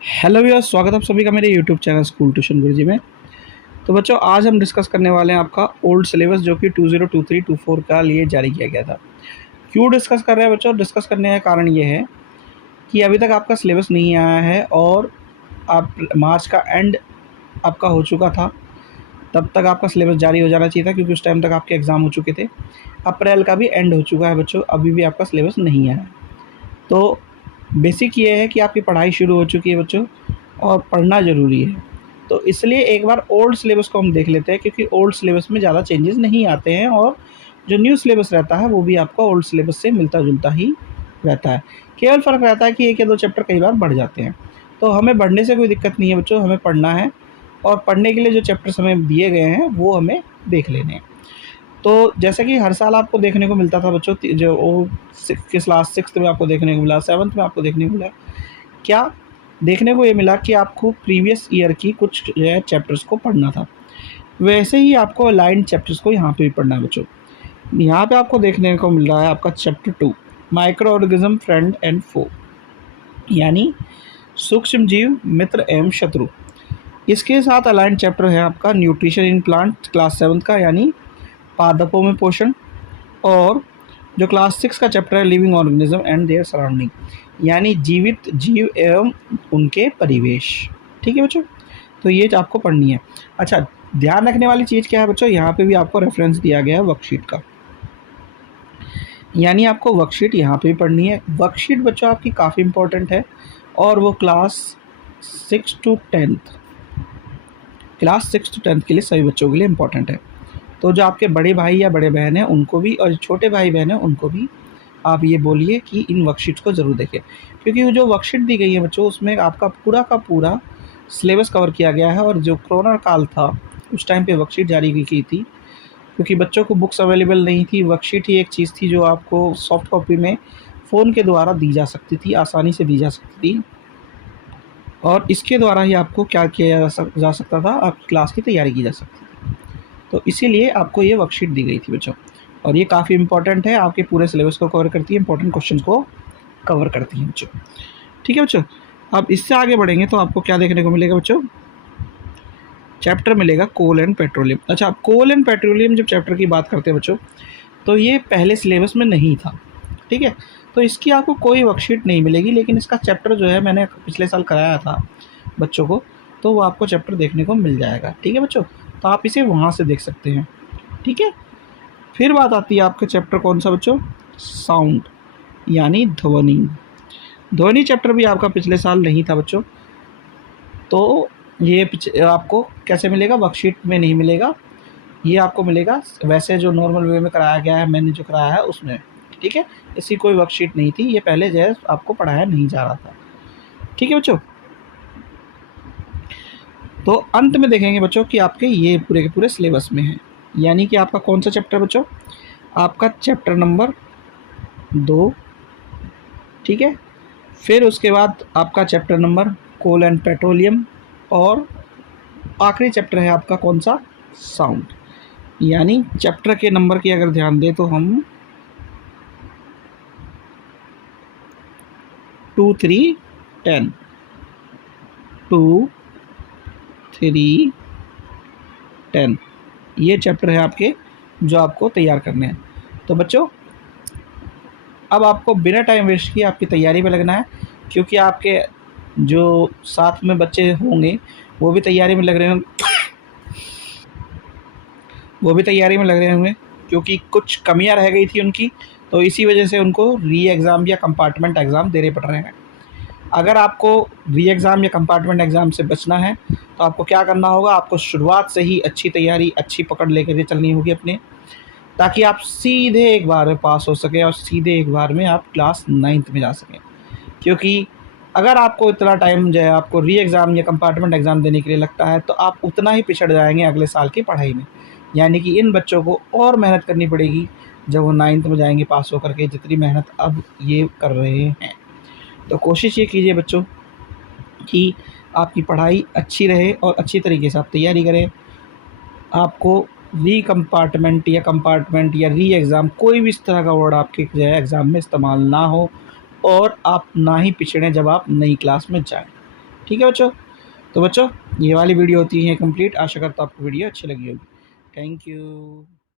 Hello भैया, स्वागत है आप सभी का मेरे यूट्यूब चैनल स्कूल ट्यूशन गुरुजी में। तो बच्चों, आज हम डिस्कस करने वाले हैं आपका ओल्ड सिलेबस जो कि 2023-24 का लिए जारी किया गया था। क्यों डिस्कस कर रहे हैं बच्चों? डिस्कस करने का कारण ये है कि अभी तक आपका सिलेबस नहीं आया है और आप मार्च का एंड आपका हो चुका था। तब तक आपका सिलेबस जारी हो जाना चाहिए था क्योंकि उस टाइम तक आपके एग्ज़ाम हो चुके थे। अप्रैल का भी एंड हो चुका है बच्चों, अभी भी आपका सिलेबस नहीं आया है। तो बेसिक ये है कि आपकी पढ़ाई शुरू हो चुकी है बच्चों, और पढ़ना ज़रूरी है। तो इसलिए एक बार ओल्ड सिलेबस को हम देख लेते हैं, क्योंकि ओल्ड सिलेबस में ज़्यादा चेंजेस नहीं आते हैं और जो न्यू सिलेबस रहता है वो भी आपका ओल्ड सिलेबस से मिलता-जुलता ही रहता है। केवल फ़र्क रहता है कि 1 या 2 चैप्टर कई बार बढ़ जाते हैं। तो हमें बढ़ने से कोई दिक्कत नहीं है बच्चों, हमें पढ़ना है और पढ़ने के लिए जो चैप्टर्स हमें दिए गए हैं वो हमें देख लेने हैं। तो जैसा कि हर साल आपको देखने को मिलता था बच्चों, जो वो किस क्लास 6th में आपको देखने को मिला, 7th में आपको देखने को मिला, क्या देखने को ये मिला कि आपको प्रीवियस ईयर की कुछ जो है चैप्टर्स को पढ़ना था। वैसे ही आपको अलाइंड चैप्टर्स को यहाँ पे भी पढ़ना है बच्चों। यहाँ पे आपको देखने को मिल रहा है आपका chapter 2, microorganism friend and foe, यानी सूक्ष्म जीव मित्र एवं शत्रु। इसके साथ अलाइंड चैप्टर है आपका nutrition in plant class 7th का, यानी पादपों में पोषण। और जो क्लास 6 का चैप्टर है living organism and their surrounding, यानी जीवित जीव एवं उनके परिवेश। ठीक है बच्चों, तो ये आपको पढ़नी है। अच्छा, ध्यान रखने वाली चीज़ क्या है बच्चों, यहाँ पे भी आपको रेफरेंस दिया गया है वर्कशीट का, यानी आपको वर्कशीट यहाँ पे भी पढ़नी है। वर्कशीट बच्चों आपकी काफ़ी इंपॉर्टेंट है और वो class 6 to 10th, class 6 to 10th के लिए सभी बच्चों के लिए इम्पॉर्टेंट है। तो जो आपके बड़े भाई या बड़े बहन हैं उनको भी, और छोटे भाई बहन हैं उनको भी आप ये बोलिए कि इन वर्कशीट्स को ज़रूर देखें, क्योंकि जो वर्कशीट दी गई है बच्चों उसमें आपका पूरा का पूरा सिलेबस कवर किया गया है। और जो कोरोना काल था उस टाइम पे वर्कशीट जारी की थी, क्योंकि बच्चों को बुक्स अवेलेबल नहीं थी। वर्कशीट ही एक चीज़ थी जो आपको सॉफ्ट कॉपी में फ़ोन के द्वारा दी जा सकती थी, आसानी से दी जा सकती थी, और इसके द्वारा ही आपको क्या किया जा सकता था, आपकी क्लास की तैयारी की जा सकती थी। तो इसीलिए आपको ये वर्कशीट दी गई थी बच्चों, और ये काफ़ी इंपॉर्टेंट है, आपके पूरे सिलेबस को कवर करती है, इंपॉर्टेंट क्वेश्चन को कवर करती है बच्चों। ठीक है बच्चों, अब इससे आगे बढ़ेंगे तो आपको क्या देखने को मिलेगा बच्चों, चैप्टर मिलेगा कोल एंड पेट्रोलियम। अच्छा, कोल एंड पेट्रोलियम जब चैप्टर की बात करते हैं बच्चों, तो ये पहले सिलेबस में नहीं था। ठीक है, तो इसकी आपको कोई वर्कशीट नहीं मिलेगी, लेकिन इसका चैप्टर जो है मैंने पिछले साल कराया था बच्चों को, तो वो आपको चैप्टर देखने को मिल जाएगा। ठीक है बच्चों, तो आप इसे वहाँ से देख सकते हैं। ठीक है, फिर बात आती है आपके चैप्टर कौन सा बच्चों, साउंड, यानी ध्वनि। ध्वनि चैप्टर भी आपका पिछले साल नहीं था बच्चों, तो ये आपको कैसे मिलेगा, वर्कशीट में नहीं मिलेगा, ये आपको मिलेगा वैसे जो नॉर्मल वे में कराया गया है, मैंने जो कराया है उसमें। ठीक है, इसकी कोई वर्कशीट नहीं थी, ये पहले जो है आपको पढ़ाया नहीं जा रहा था। ठीक है बच्चों, तो अंत में देखेंगे बच्चों कि आपके ये पूरे के पूरे सिलेबस में है, यानी कि आपका कौन सा चैप्टर बच्चों, आपका चैप्टर नंबर 2। ठीक है, फिर उसके बाद आपका chapter number coal and petroleum, और आखिरी चैप्टर है आपका कौन सा, साउंड। यानी चैप्टर के नंबर की अगर ध्यान दें तो हम 2, 3, 10, 2, 3, 10, ये चैप्टर है आपके जो आपको तैयार करने हैं। तो बच्चों, अब आपको बिना टाइम वेस्ट किए आपकी तैयारी में लगना है, क्योंकि आपके जो साथ में बच्चे होंगे वो भी तैयारी में लग रहे होंगे, क्योंकि कुछ कमियां रह गई थी उनकी, तो इसी वजह से उनको री एग्ज़ाम या कंपार्टमेंट एग्ज़ाम देने पड़ रहे हैं। अगर आपको री एग्ज़ाम या कंपार्टमेंट एग्ज़ाम से बचना है तो आपको क्या करना होगा, आपको शुरुआत से ही अच्छी तैयारी, अच्छी पकड़ लेकर के चलनी होगी अपने, ताकि आप सीधे एक बार में पास हो सकें और सीधे एक बार में आप क्लास 9th में जा सकें। क्योंकि अगर आपको इतना टाइम जो है आपको री एग्ज़ाम या कंपार्टमेंट एग्ज़ाम देने के लिए लगता है, तो आप उतना ही पिछड़ जाएंगे अगले साल की पढ़ाई में। यानी कि इन बच्चों को और मेहनत करनी पड़ेगी जब वो 9th में जाएंगे पास होकर के, जितनी मेहनत अब ये कर रहे हैं। तो कोशिश ये कीजिए बच्चों कि आपकी पढ़ाई अच्छी रहे और अच्छी तरीके से आप तैयारी करें। आपको री कंपार्टमेंट या री एग्ज़ाम, कोई भी इस तरह का वर्ड आपके जो है एग्ज़ाम में इस्तेमाल ना हो, और आप ना ही पिछड़ें जब आप नई क्लास में जाएं। ठीक है बच्चों। तो बच्चों ये वाली वीडियो होती है कंप्लीट। आशा करता हूँ आपको वीडियो अच्छी लगी होगी। Thank you.